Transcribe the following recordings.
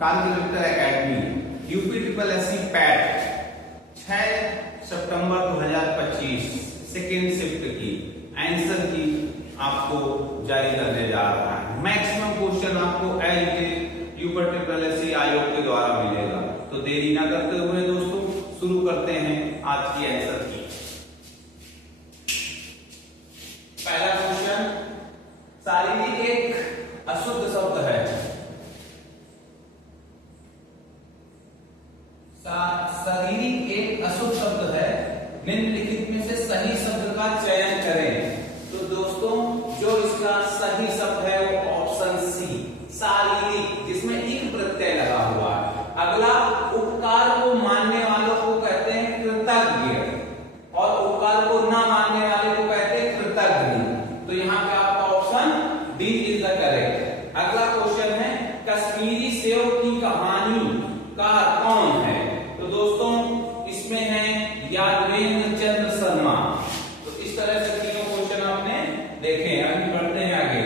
कांतिलकर academy UP triple SC PET 6 सितंबर 2025 second shift की answer key आपको जारी करने जा रहा है। मैक्सिमम क्वेश्चन आपको as it is UP triple SC आयोग के द्वारा मिलेगा। तो देरी ना करते हुए दोस्तों शुरू करते हैं आज की आंसर की। पहला क्वेश्चन, शारीरिक एक अशुद्ध शब्द है। शारीरिक एक अशुद्ध शब्द है, निम्नलिखित में से सही शब्द का चयन करें। तो दोस्तों जो इसका सही शब्द है वो ऑप्शन सी शारीरिक, जिसमें एक प्रत्यय लगा हुआ है। अगला, उपकार को मानने वालों को कहते हैं कृतज्ञ और उपकार को ना मानने वाले को कहते हैं कृतज्ञ। तो यहाँ पे आपका option D is the correct. अगला क्वेश्चन है, कश्मीरी सेव की कहानी का कौन है? तो दोस्तों इसमें है यादवेंद्र चंद्र शर्मा। तो इस तरह से तीनों क्वेश्चन आपने देखे। अभी बढ़ते हैं आगे।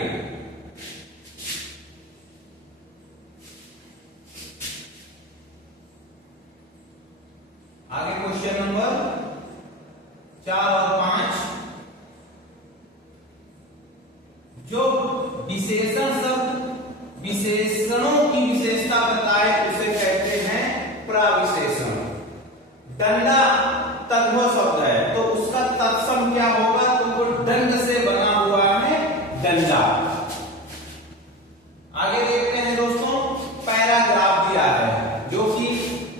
आगे क्वेश्चन नंबर 4 और 5, जो विशेषण शब्द विशेषणों की विशेषता बताए उसे कहते हैं प्रविशेषण। डंडा तद्भव शब्द है तो उसका तत्सम क्या होगा? तो वो दंड से बना हुआ है डंडा। आगे देखते हैं दोस्तों, पैराग्राफ दिया है, जो कि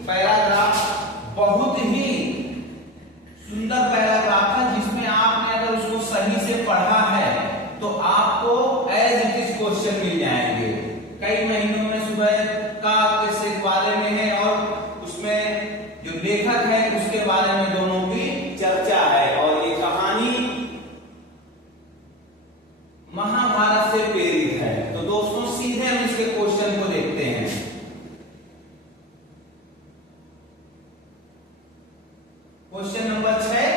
पैराग्राफ बहुत ही सुंदर पैराग्राफ है, जिसमें आपने अगर उसको सही से पढ़ा है तो आपको एज इट इज क्वेश्चन मिल जाएंगे। कई महीनों में सुबह का किस बारे में है और उसमें जो लेखक है उसके बारे में दोनों की चर्चा है। और ये कहानी महाभारत से प्रेरित है। तो दोस्तों सीधे हम इसके क्वेश्चन को देखते हैं। क्वेश्चन नंबर 6,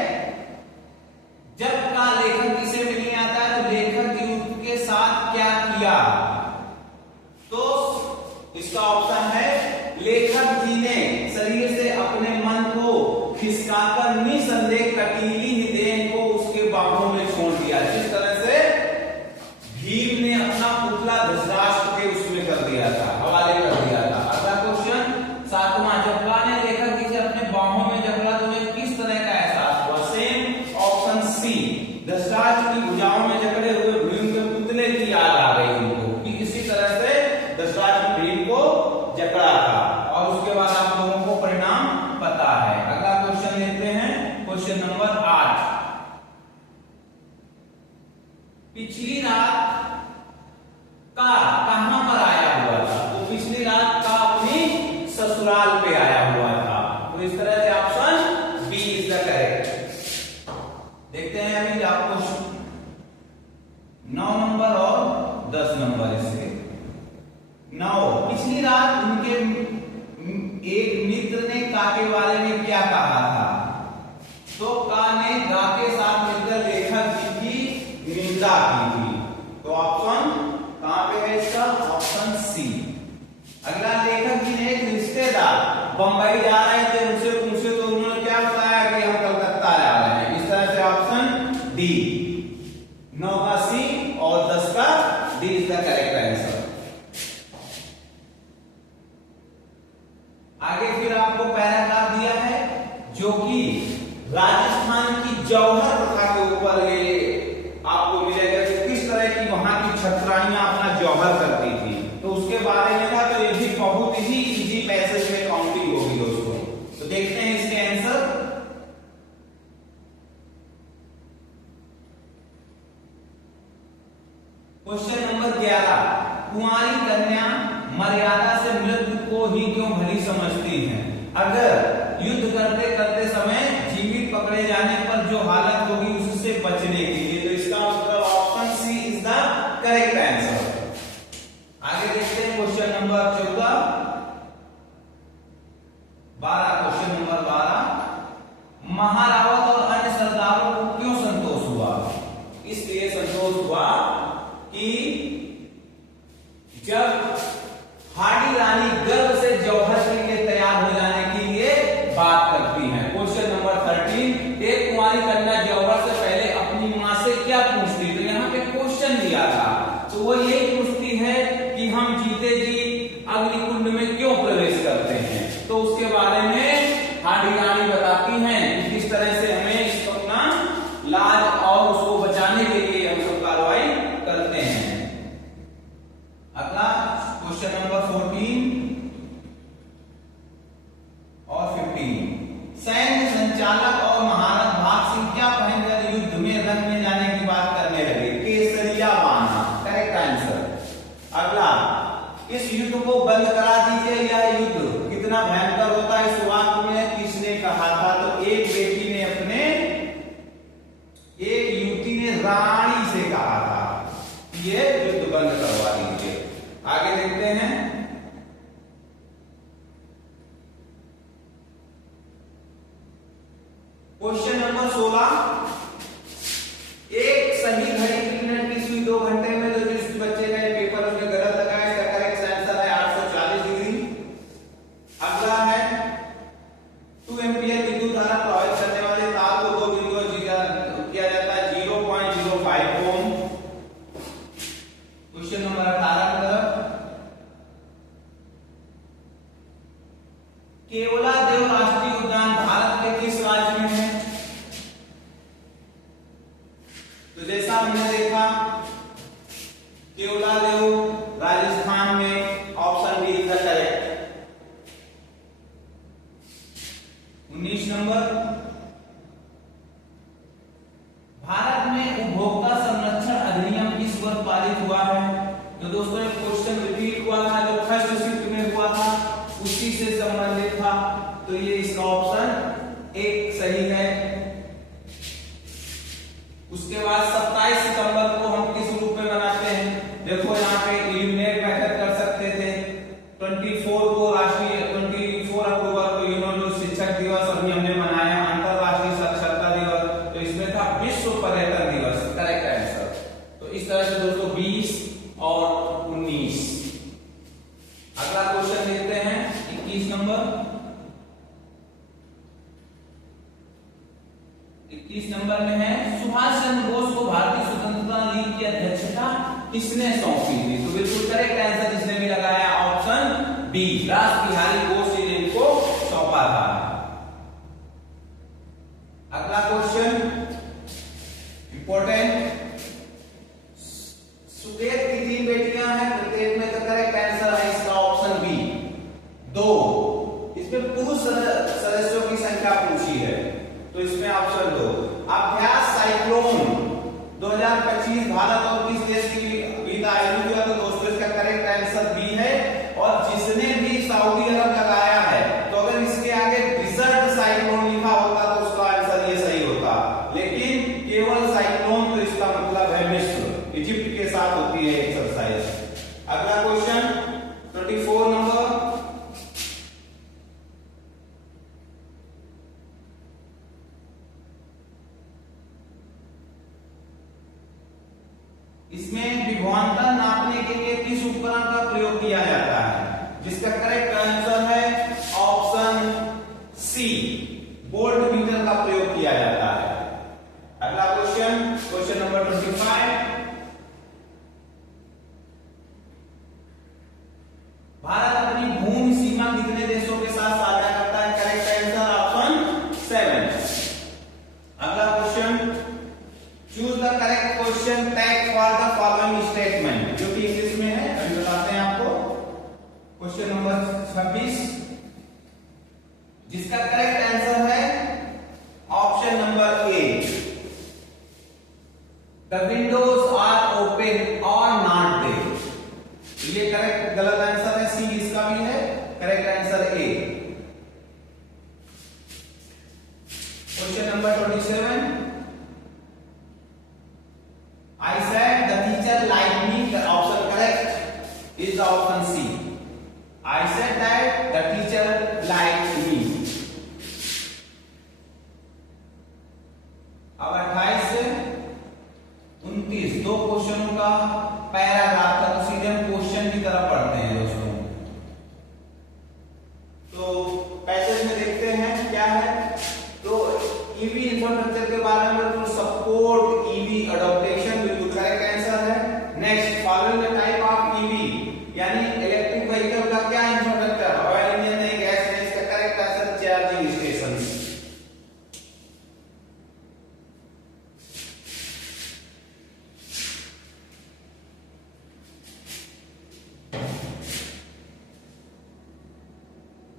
जब का लेखक किसे मिलने आता है तो लेखक युवक के साथ क्या किया? तो इसका ऑप्शन है, लेखक जी ने शरीर से अपने मन को खिसकाकर निसंदेह कटीली निदेन को उसके बाहों में छोड़ दिया। जिस तरह से भीम ने अपना पुतला धृतराष्ट्र के उसमें कर दिया था, हवाले कर दिया था। अगला क्वेश्चन 7वां, जब का ने लेखक जी से अपने बाहों में जकड़ा तो उन्हें किस तरह का एहसास हुआ? सेम ऑप्शन सी, धृतराष्ट्र की भुजाओं में जकड़े हुए भीम के पुतले की याद आ गई उनको कि इसी तरह से धृतराष्ट्र भीम को जकड़ा था। और उसके बाद आप लोगों को परिणाम पता है। अगला क्वेश्चन लेते हैं, क्वेश्चन नंबर 8, पिछली रात का कहां पर आया हुआ था? तो पिछली रात का अपनी ससुराल पे आया हुआ था। तो इस तरह से option B is the correct. देखते हैं अभी आपको 9 नंबर और 10 नंबर। इससे 9, पिछली रात उनके एक मित्र ने का के बारे में क्या कहा था? तो का ने गा के साथ मिलकर लेखक जी की निंदा की थी। तो ऑप्शन कहां पे है इसका? Option C. अगला, लेखक जी ने एक रिश्तेदार बंबई जा रहे थे, उनसे पूछे तो उन्होंने क्या बताया कि हम कलकत्ता जा रहे हैं। इस तरह से ऑप्शन डी। 9 का सी और 10 का D is the correct answer. आगे फिर आपको पैराग्राफ दिया है जो कि राजस्थान की जौहर प्रथा के ऊपर ये आपको मिलेगा कि किस तरह की वहां की छत्राइयां अपना जौहर करती थी। तो उसके बारे में था। तो ये भी बहुत ही इजी पैसेज में काउंटिंग होगी दोस्तों। तो देखते हैं इसके आंसर। क्वेश्चन नंबर 11, कुंवारी कन्या मर्यादा से मृत्यु को ही क्यों भली समझती हैं? अगर युद्ध करते करते समय जीवित पकड़े जाने पर जो हालत होगी उससे बचने के लिए। तो इसका मतलब option C is the correct answer. आगे देखते हैं क्वेश्चन नंबर 14, 12। क्वेश्चन नंबर 12, महारावत और अन्य सरदारों को क्यों संतोष हुआ? इसलिए संतोष हुआ कि जब हार्डी क्वेश्चन नंबर 14 और 15। सैन्य संचालक और महारथ भाग सिंह क्या पहनकर युद्ध में रण में जाने की बात करने लगे? केसरिया बाना, करेक्ट आंसर। अगला, इस युद्ध को बंद करा दीजिए, यह युद्ध कितना भयंकर होता है शुरुआत में किसने कहा था? तो एक बेटी ने अपने, एक युवती ने रानी से कहा था ये युद्ध बंद करवा दीजिए। आगे देखते हैं। क्वेश्चन नंबर 16, एक सही घड़ी की मिनट की सुई 2 घंटे में, तो जिस बच्चे ने पेपर उसमें गलत लगाया इसका करेक्ट आंसर है 840 डिग्री। अगला है 2 एम्पियर विद्युत धारा प्रवाहित करने वाले तार को 2 बिंदुओं किया जाता है 0.05 ओम। क्वेश्चन नंबर 18 की तरफ, केवलादेव राष्ट्रीय उद्यान भारत के किस राज्य में है? तो जैसा हमने देखा केवलादेव राजस्थान में, ऑप्शन बी इज करेक्ट। 19 नंबर, भारत में उपभोक्ता संरक्षण अधिनियम किस वर्ष पारित हुआ है? तो दोस्तों एक क्वेश्चन रिपीट हुआ था जो फर्स्ट शिफ्ट में हुआ था, उसी से संबंधित था, तो ये इसका ऑप्शन एक सही है। उसके बाद 27 सितंबर को हम किस रूप में मनाते हैं? देखो यहाँ पे इल्यूमिनेट मेथड कर सकते थे। 24 को राष्ट्रीय, 24 अक्टूबर को यूनो शिक्षक दिवस अभी हमने मनाया, अंतरराष्ट्रीय साक्षरता दिवस, तो इसमें था विश्व पर्यटन दिवस, करेक्ट आंसर। तो इस तरह से दोस्तों 20 और 19। अगला क्वेश्चन देखते हैं 21 नंबर। 21 नंबर में है, सुभाष चंद्र बोस को भारतीय स्वतंत्रता लीग की अध्यक्षता किसने सौंपी थी? तो बिल्कुल करेक्ट आंसर जिसने भी लगाया ऑप्शन बी, रास बिहारी बोस ने इनको सौंपा था। अगला क्वेश्चन इंपॉर्टेंट, सुकेत की 3 बेटियां हैं, प्रत्येक में का करेक्ट आंसर है इसका ऑप्शन बी 2। इसमें पुरुष सदस्यों की संख्या पूछी है, तो इसमें ऑप्शन 2। अभ्यास साइक्लोन 2025 भारत और किस देश की बीत आयोजित हुआ? तो दोस्तों इसका करेक्ट आंसर बी है। और जिसने भी सऊदी अरब लगाया है, तो अगर इसके आगे डिजर्ट साइक्लोन लिखा होता तो उसका आंसर ये सही होता, लेकिन केवल साइक्लोन, तो इसका मतलब है मिस्र, इजिप्ट के साथ होती है एक्सरसाइज। अगला क्वेश्चन 24 नंबर, इसमें विभवांतर नापने के लिए किस उपकरण का प्रयोग किया जाता है? जिसका करेक्ट आंसर है ऑप्शन सी, वोल्ट मीटर का प्रयोग किया जाता है। अगला क्वेश्चन, क्वेश्चन नंबर 25, भारत अपनी भूमि सीमा कितने देशों के साथ साझा करता है? Correct answer option 7। अगला question, choose the correct question tag for the following statement, जो कि इंग्लिश में है, अभी बताते हैं आपको। क्वेश्चन नंबर 26, जिसका करेक्ट आंसर है option number A, the windows are open और नॉट देयर। ये करेक्ट गलत आंसर है, सी इसका भी है, correct answer A. Question number 27, I said the teacher liked me, the option correct is the option C. I said that the teacher liked me.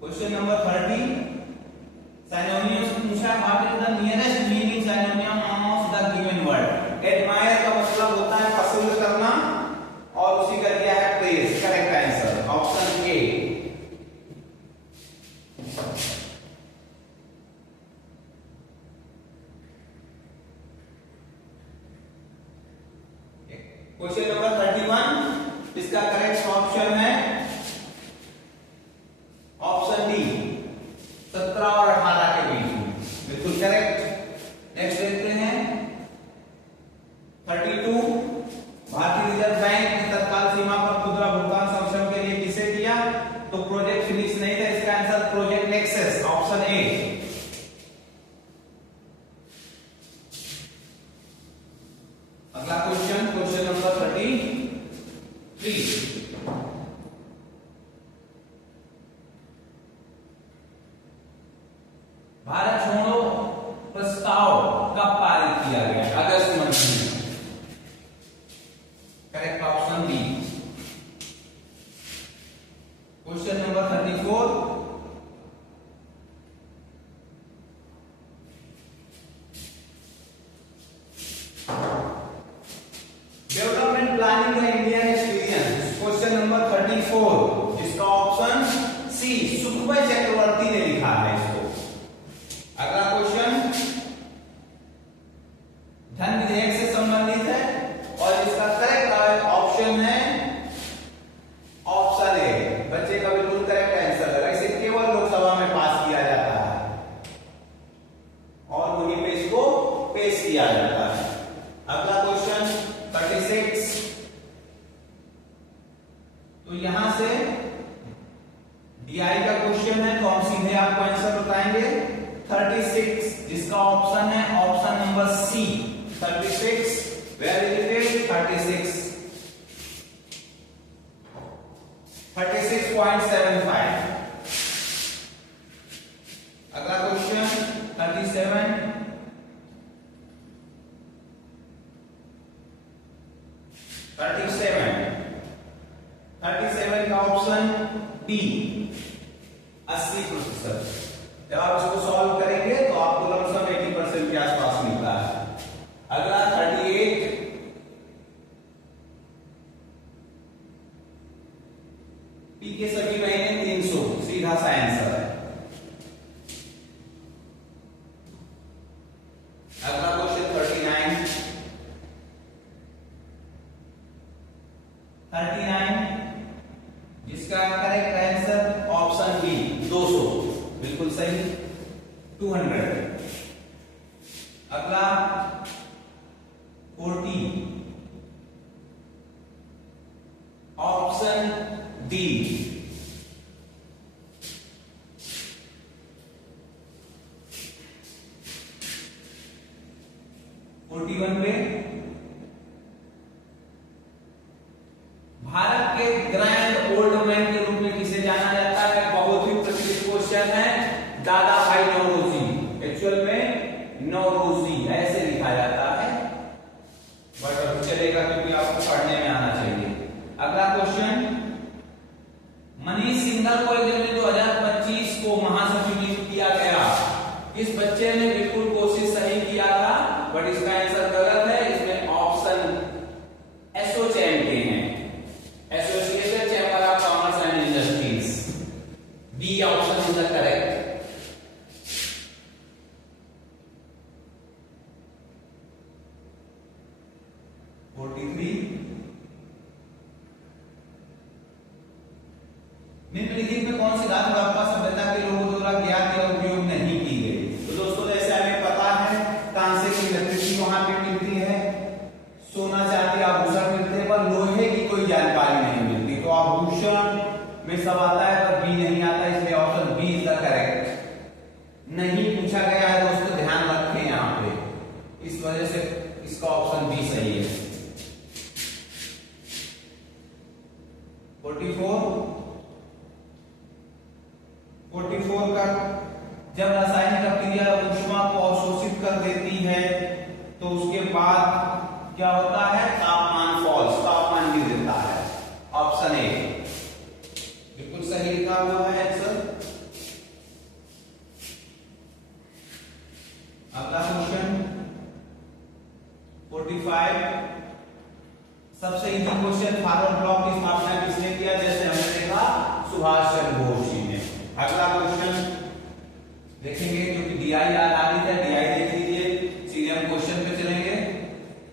Question number 30 synonyms पूछा, what is the nearest meaning synonym of the given word. Admire का मतलब होता है पसंद करना और उसी का दिया है praise. Correct answer option A. Question number 31 इसका करेक्ट ऑप्शन है ऑप्शन डी, 17 और 18 के बीच में, बिल्कुल करेक्ट। नेक्स्ट देखते हैं 32 भारतीय रिजर्व बैंक ने तत्काल सीमा पर खुदरा भुगतान सक्षम के लिए किसे किया, तो प्रोजेक्ट फिनिक्स नहीं था, इसका answer project nexus option A. अगला क्वेश्चन, क्वेश्चन नंबर 33 भारत छोड़ो प्रस्ताव कब पारित किया गया, अगस्त महीने में। Correct option B. Question number 34 development planning का इंडियन एक्सपीरियंस। क्वेश्चन नंबर 34 इसका ऑप्शन सी, सुखभाई चक्रवर्ती ने लिखा है इसको। अगला क्वेश्चन धन विधेयक से संबंधित है और इसका करेक्ट ऑप्शन है ऑप्शन ए। बच्चे का बिल्कुल करेक्ट आंसर है। इसे केवल लोकसभा में पास किया जाता है और वहीं पे इसको पेश किया जाता है। अगला क्वेश्चन 36 तो यहां से डीआई का क्वेश्चन है तो हम सीधे आपको आंसर बताएंगे 36 जिसका ऑप्शन है option number C 36। Where is it 36 36.75। अगला क्वेश्चन 37 37 का ऑप्शन बी 80%। जब आप इसको सॉल्व करेंगे तो आपको लमसम 80% के आसपास मिलता है। अगला 38 पी के सभी महीने 300 सीधा सा आंसर है। अगला क्वेश्चन 39 जिसका करेक्ट आंसर ऑप्शन बी 200, बिल्कुल सही 200। अगला 40 ऑप्शन डी 41 पे भारत के ग्रैंड ओल्ड मैन के रूप में किसे जाना जाता है, बहुत ही प्रचलित क्वेश्चन है। दादा भाई नौरोजी, एक्चुअल में नौरोजी ऐसे लिखा जाता है बट अब चलेगा क्योंकि आपको पढ़ने में आना चाहिए। अगला क्वेश्चन मनीष सिंघल को एग्जाम 2025 को महासचिव नियुक्त किया गया। इस बच्चे ने बिल्कुल कोशिश सही किया था बट इसका आंसर गलत है। इसमें ऑप्शन एसोचैम के हैं, associated chamber of commerce and industries. B option is the correct. निम्नलिखित में कौन सी धातु हड़प्पा सभ्यता के लोगों द्वारा ज्ञात या उपयोग नहीं की गई। तो दोस्तों जैसे हमें पता है कांसे की लकड़ी वहां पे मिलती है, सोना चांदी आभूषण मिलते हैं पर लोहे की कोई जानकारी नहीं मिलती। तो आभूषण में सब आता है पर बी नहीं आता, इसलिए option B is the correct. नहीं पूछा गया है दोस्तों, ध्यान रखें यहाँ पे, इस वजह से इसका ऑप्शन बी सही है। 44 का जब रासायनिक अभिक्रिया ऊष्मा को अवशोषित कर देती है तो उसके बाद क्या होता है, तापमान फॉल्स, तापमान गिर देता है। ऑप्शन ए बिल्कुल सही लिखा हुआ है आंसर। सुभाष चंद्र बोस जी ने। अगला क्वेश्चन देखेंगे क्योंकि डीआई याद आ रही है, डीआई देख लीजिए, सीधे हम क्वेश्चन पे चलेंगे।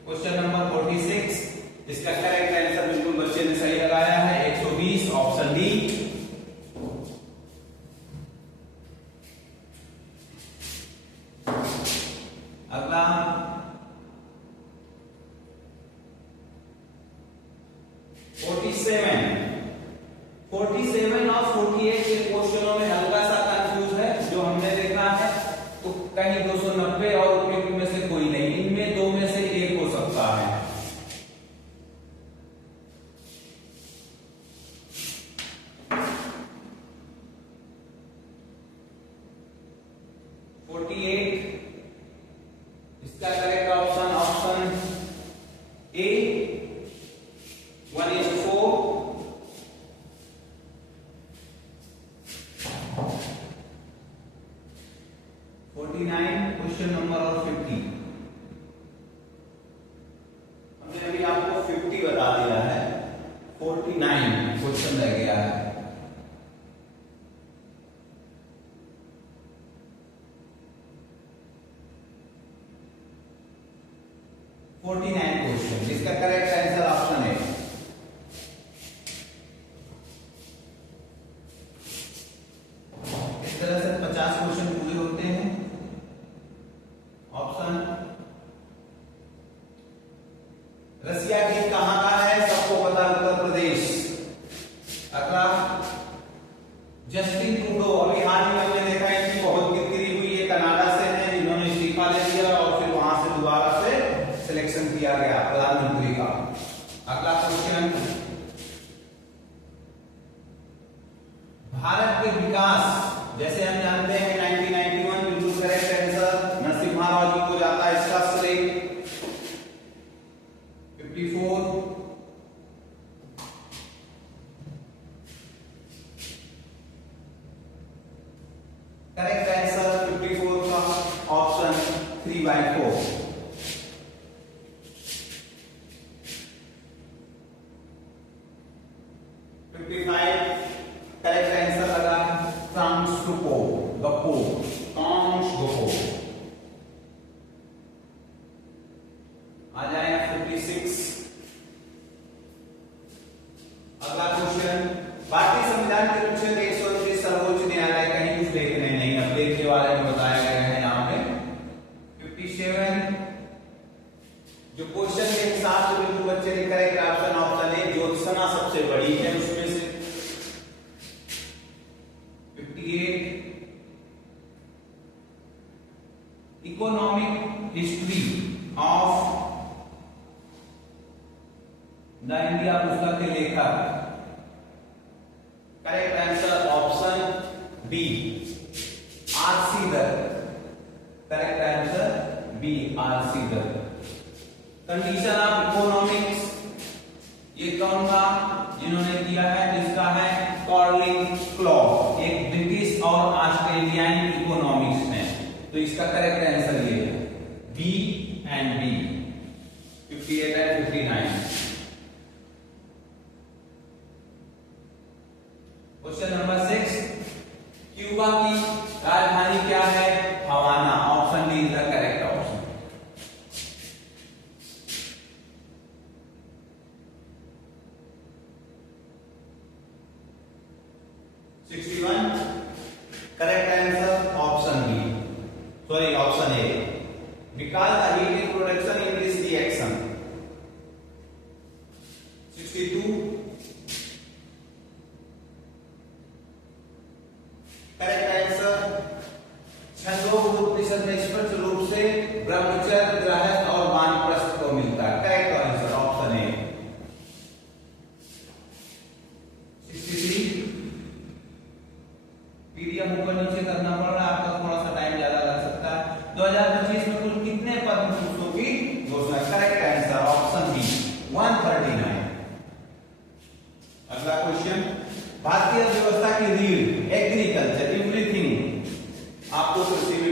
क्वेश्चन नंबर 46, इसका करेक्ट आंसर बिल्कुल बच्चे ने सही लगाया है 120, ऑप्शन डी। अगला 47 और 48 के क्वेश्चनों में हल्का सा कंफ्यूज है, जो हमने देखा है तो कहीं 290 और उपयुक्त में से कोई नहीं, इनमें दो में से एक हो सकता है। इसका correct option option A 1:4। Question number और 50, हमने अभी आपको 50 बता दिया है, 49 क्वेश्चन रह गया है। क्वेश्चन जिसका करेक्ट आंसर ऑप्शन है इस तरह से 50 क्वेश्चन पूरे होते हैं। ऑप्शन रसिया की कहां का है, सबको पता उत्तर प्रदेश। अगला जस्टिन ट्रूडो, अभी हाल ही में हमने देखा है कि बहुत किरकिरी हुई है, कनाडा से हैं जिन्होंने इस्तीफा ले दिया और फिर वहां से दोबारा से सिलेक्शन किया गया प्रधानमंत्री का। अगला क्वेश्चन, भारत के विकास जैसे हम जानते हैं कि 1991 बिल्कुल करेक्ट आंसर नरसिम्हा राव जी को जाता है इसका श्रेय। 54 करेक्ट आंसर 54 का ऑप्शन 3/4। 55 करेक्ट आंसर लगा फ्रांसुको गप्पो, कांश गप्पो। आ जाएगा 56। अगला क्वेश्चन, भारतीय संविधान के पूछे गए 129 सर्वोच्च न्यायालय कहीं कुछ देखने नहीं, अब देख के बारे में बताया गया है यहाँ पे। 57 जो क्वेश्चन के हिसाब से बिल्कुल बच्चे ने करेक्ट ऑप्शन ऑप्शन है, ज्योत्सना सबसे बड़ी है उसमें से। 58 economic history of the India पुस्तक के लेखक, correct answer option B RC. Dutt. Correct answer B RC. Dutt. Condition of economics ये कौन था जिन्होंने किया है, जिसका है कॉर्लिंग क्लॉ, एक ब्रिटिश और ऑस्ट्रेलियन इकोनॉमिक्स में। तो इसका करेक्ट आंसर ये है B and B. 58 and 59। Question number 6, Cuba की राजधानी क्या है, Havana. Option D is the correct option. 61 correct answer option B, sorry option A, because the heat in production increase the action. 62 correct answer Chhandopanishad में स्पष्ट रूप से ब्रह्मचर्य, गृहस्थ और वानप्रस्थ को मिलता है। Correct answer option A. 63 PDF ऊपर नीचे करना पड़ रहा है आपका, थोड़ा सा टाइम ज्यादा लग सकता है। 2025 में कुल कितने पद्म पुरस्कारों की घोषणा, करेक्ट आंसर ऑप्शन बी 139। अगला क्वेश्चन, भारतीय अर्थव्यवस्था की रीढ़ एग्रीकल्चर, एवरीथिंग आपको कृषि में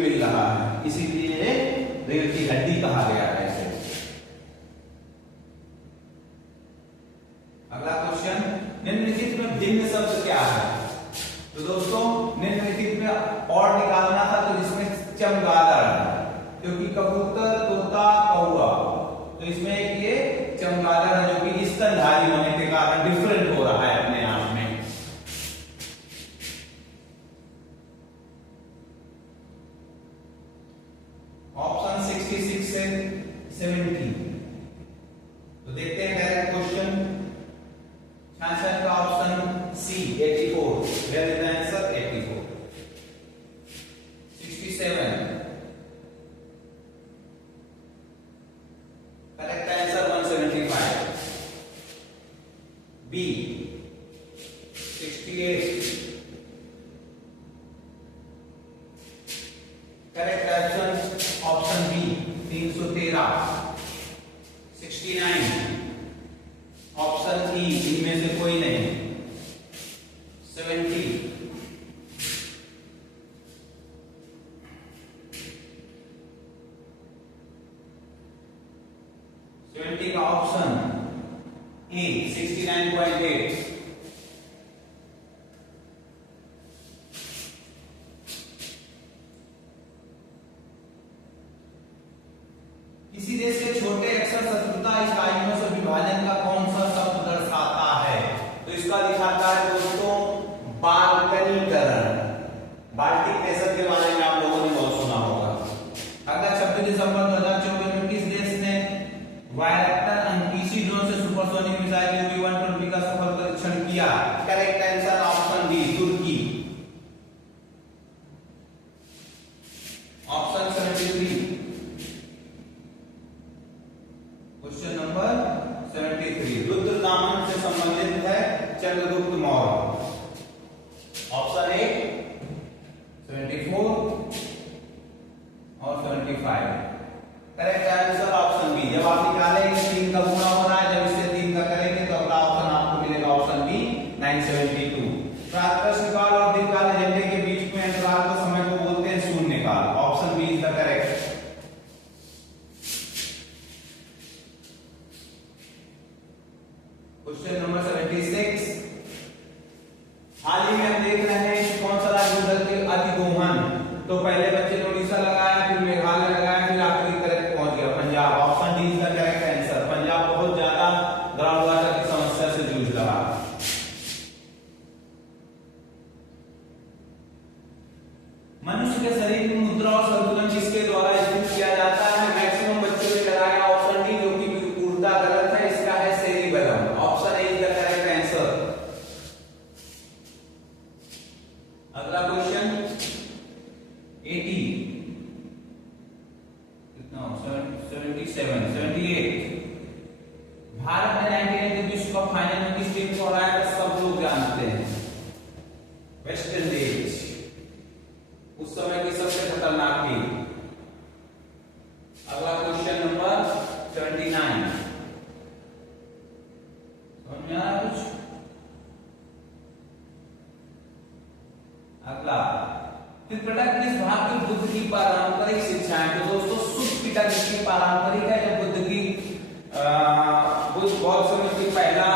66 से 70। तो देखते हैं डायरेक्ट क्वेश्चन। आंसर का option C 84। Where is the answer 84। 67 correct answer 175। B 68 correct answer option B 313। 69 option E इनमें से कोई नहीं। 70 70 का ऑप्शन ए 69.8। किसी देश के छोटे अक्षर शत्रुता इकाइयों से विभाजन का कौन सा शब्द दर्शाता है? तो इसका दिखाता है दोस्तों बाल्कनीकरण। बाल्टिक नेशन के बारे में आप लोगों ने बहुत सुना होगा। अगला 26 दिसंबर 2024 में किस देश ने वायरक्टर अंकीसी ड्रोन से सुपरसोनिक मिसाइल UV-120 का सफल परीक्षण किया? करेक्ट आंसर ऑप्शन डी तुर्की। ऑप्शन 73। क्वेश्चन नंबर 73 रुद्रदामन से संबंधित है चंद्रगुप्त मौर्य। ऑप्शन ए 74 और 75। Correct answer option B. जब आप निकालेंगे 3 का गुणा हो रहा है, जब इससे 3 का करेंगे तो अगला ऑप्शन आपको मिलेगा ऑप्शन बी 972। प्रातःकाल और दीर्घकाल एजेंडे के बीच में अंतराल का समय को बोलते हैं शून्यकाल। Option B is the correct. Question number 76 हाल ही में हम देख रहे हैं कि कौन सा राज्य उधर के अधिग्रहण। तो पहले बच्चे ने उड़ीसा लगाया, फिर मेघालय लगाया, फिर आखिरी करेक्ट पहुंच गया Punjab. Option D is the correct answer. Punjab बहुत ज्यादा ग्राउंड वाटर की समस्या से जूझ रहा है। मनुष्य के शरीर की मुद्रा और संतुलन किसके द्वारा स्थित किया जाता है? मैक्सिमम बच्चों ने लगाया ऑप्शन डी, जो कि पूर्णतः गलत है। इसका है cerebellum. Option A is the correct answer. अगला क्वेश्चन 80 कितना 78 भारत ने 1980 विश्व कप फाइनल में किस टीम को हराया था? सब लोग जानते हैं वेस्ट इंडीज। उस समय की सबसे खतरनाक टीम। अगला क्वेश्चन नंबर 79 समझ में आ रहा कुछ? अगला त्रिपिटक किस भाग की बुद्ध की पारंपरिक शिक्षाएं? तो दोस्तों सुत्त पिटक इसकी पारंपरिक है। जब बुद्ध की बुद्ध बौद्ध समिति की पहला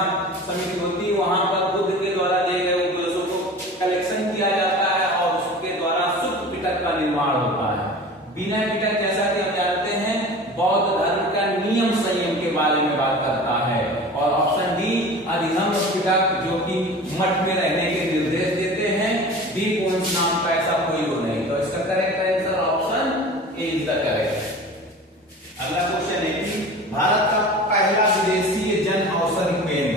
समिति होती है, वहां पर बुद्ध के द्वारा दिए गए उपदेशों को कलेक्शन किया जाता है और उसके द्वारा सुत्त पिटक का निर्माण होता है। विनय पिटक जैसा कि आप जानते हैं बौद्ध धर्म का नियम संयम के बारे में बात करता है। और ऑप्शन डी अधिगम पिटक जो कि मठ में रहने के निर्देश देते हैं। दीपोंस नाम का ऐसा कोई वो नहीं। तो इसका correct answer option A is the correct. अगला क्वेश्चन है कि भारत का पहला विदेशी जन औषधि पेन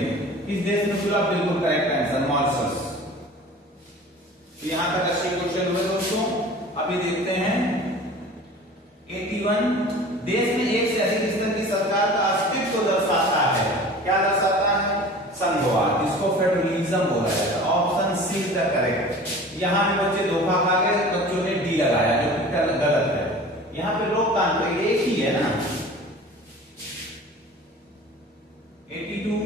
किस देश में खुला? बिल्कुल करेक्ट आंसर मॉरिशस। तो यहां तक अच्छे क्वेश्चन हुए दोस्तों। अभी देखते हैं 81 देश में एक से अधिक स्तर की सरकार का अस्तित्व दर्शाता है। क्या दर्शाता है? संघवाद, जिसको फेडरलिज्म बोला जाता है। Option C is the correct. यहाँ पे बच्चे धोखा खा गए, बच्चों ने डी लगाया जो कि गलत है। यहाँ पे लोकतांत्रिक एक ही है ना। 82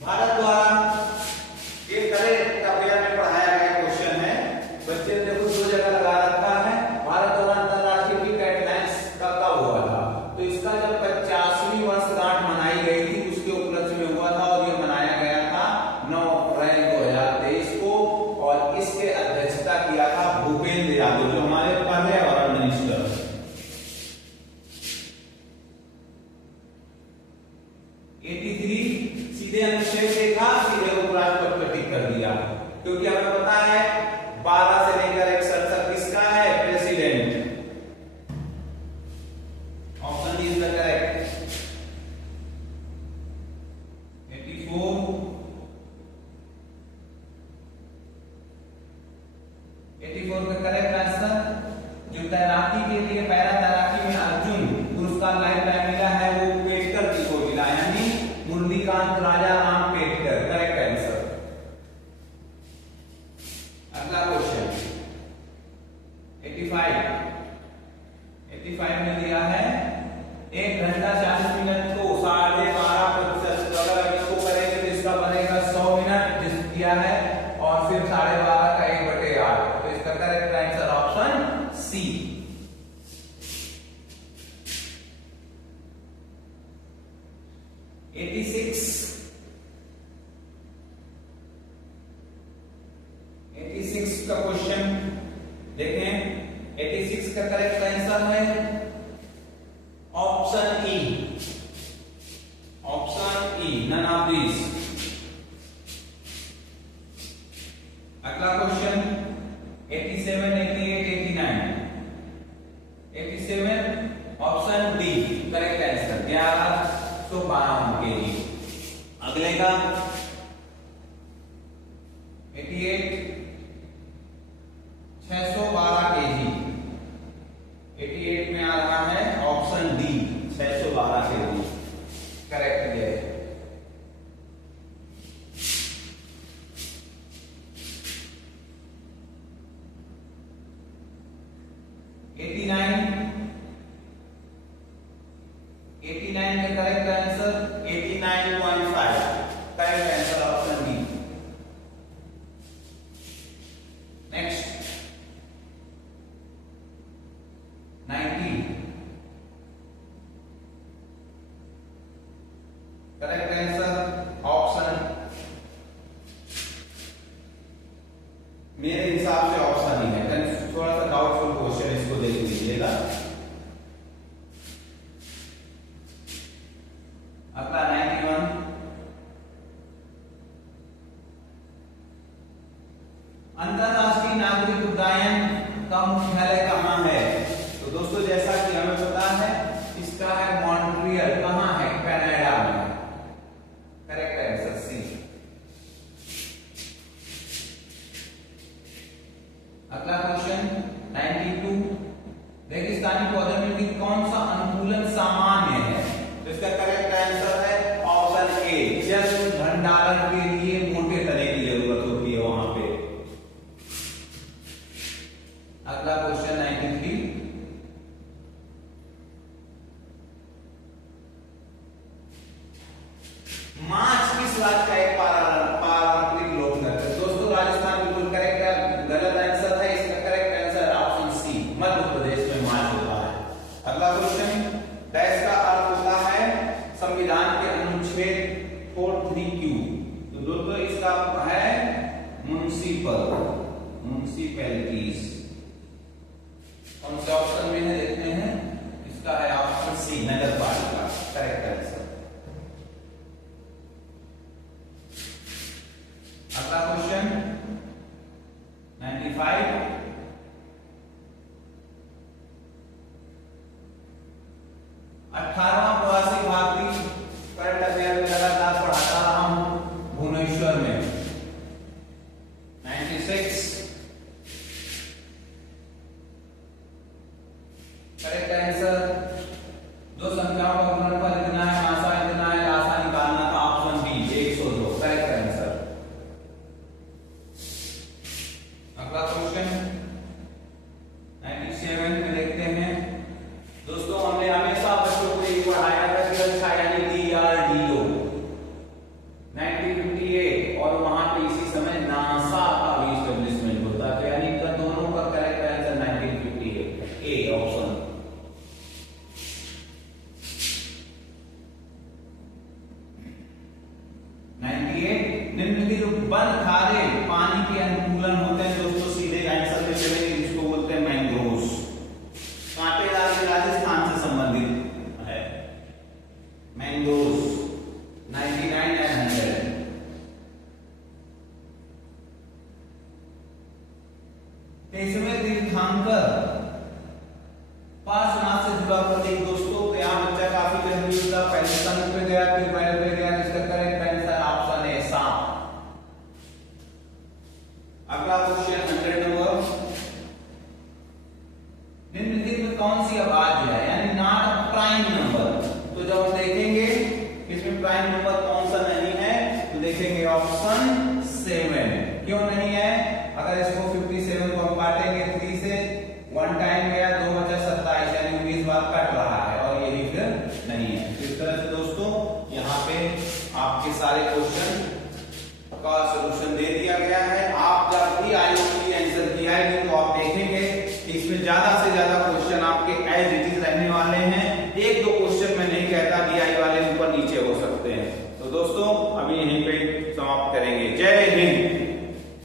भारत द्वारा ये करेक्ट अभियान में पढ़ाया गया क्वेश्चन है। बच्चे ने देखो 2 जगह लगा रखा है। भारत द्वारा अंतरराष्ट्रीय क्रिकेट गाइडलाइंस का कब हुआ था? तो इसका जब 50वीं वर्षगांठ मनाई गई थी उसके उपलक्ष्य में हुआ था और ये मनाया गया था 9 अप्रैल 2023 को। और इसके अध्यक्षता किया था भूपेंद्र यादव जो हमारे पर्यावरण मिनिस्टर। 84 का करेक्ट आंसर। जो तैराकी के लिए पैरा तैराकी में अर्जुन पुरस्कार लाइफ टाइम मिला है वो पेटकर जी को मिला, यानी मुरलीकांत राजा राम पेटकर, करेक्ट आंसर। अगला क्वेश्चन 85 में दिया है 1 घंटा 40 मिनट को 12.5% अगर इसको करेंगे तो इसका बनेगा 100 मिनट जिस दिया है, और फिर 12.5 का 1/8, तो इसका correct answer option C. Eighty six का क्वेश्चन देखें। 86 का करेक्ट आंसर है option E, none of this. अगला question 87, 88, 89। 87 option D correct answer 1112 kg। अगले का 88 612 kg। 88 में आ रहा है ऑप्शन डी 612 kg करेक्ट है। एटी नाइन का correct answer 89.5 correct answer option D. Next 90 correct answer option, मेरे हिसाब से ऑप्शन ही है, थोड़ा सा डाउटफुल क्वेश्चन, इसको देख लीजिएगा। अगला 91 अंतरराष्ट्रीय नागरिक उड्डयन का मुख्यालय कहाँ है? तो दोस्तों जैसा कि हमें पता है इसका है मॉन्ट्रियल, कहाँ है? कनाडा में, करेक्ट आंसर सी। अगला क्वेश्चन 92 रेगिस्तानी पौधे में भी कौन सा अनुकूलन सामान्य है? तो इसका करेक्ट आंसर है ऑप्शन ए, जल भंडारण के लिए मोटे तने की जरूरत होती है वहां पे। अगला क्वेश्चन 93 मार्च किस राज्य का एक पारंपरिक लोक नृत्य? दोस्तों राजस्थान बिल्कुल करेक्ट है, गलत आंसर है, इसका करेक्ट आंसर ऑप्शन सी, मध्य प्रदेश में मार्च होता है। अगला क्वेश्चन डैश का अर्थ होता है संविधान के अनुच्छेद 43Q, तो दोस्तों इसका है म्युनिसिपैलिटीज। कौन से ऑप्शन में है देखते हैं, इसका है ऑप्शन सी नगर पालिका करेक्ट आंसर। अगला क्वेश्चन 95 18वां प्रवासी भारतीय करंट अफेयर में लगातार पढ़ाता रहा हूं भुवनेश्वर में। 96 करेक्ट आंसर, दो संख्याओं का गुणनफल इतना है, मासा इतना है, लासा निकालना था, ऑप्शन बी 102 करेक्ट आंसर। अगला क्वेश्चन 97 में देखते हैं। दोस्तों हमने हमेशा बच्चों को एक पढ़ाया था कि अच्छा यानी DRDO 1958, और वहां पे इसी समय नासा का भी एस्टेब्लिशमेंट होता है, यानी इनका दोनों का करेक्ट आंसर 1958 ए ऑप्शन। निम्न के जो वन खारे पानी के अनुकूलन होते हैं दोस्तों, सीधे आंसर में चलेंगे, जिसको बोलते हैं मैंग्रोव्स। कांटेदार राजस्थान से संबंधित है मैंग्रोव्स 99 and 100। तेईसवें तीर्थंकर पार्श्वनाथ से जुड़ा प्रतीक दोस्तों, तो यहाँ बच्चा काफी जरूरी होता, पहले स्तंभ पे गया फिर पैर पे गया, इसका करेक्ट आंसर ऑप्शन है सांप। अगला क्वेश्चन 100 नंबर क्यों नहीं है? अगर इसको 57 को हम बांटेंगे 3 से, 1 टाइम गया, 2 बचा 27, यानी 19 बार कट रहा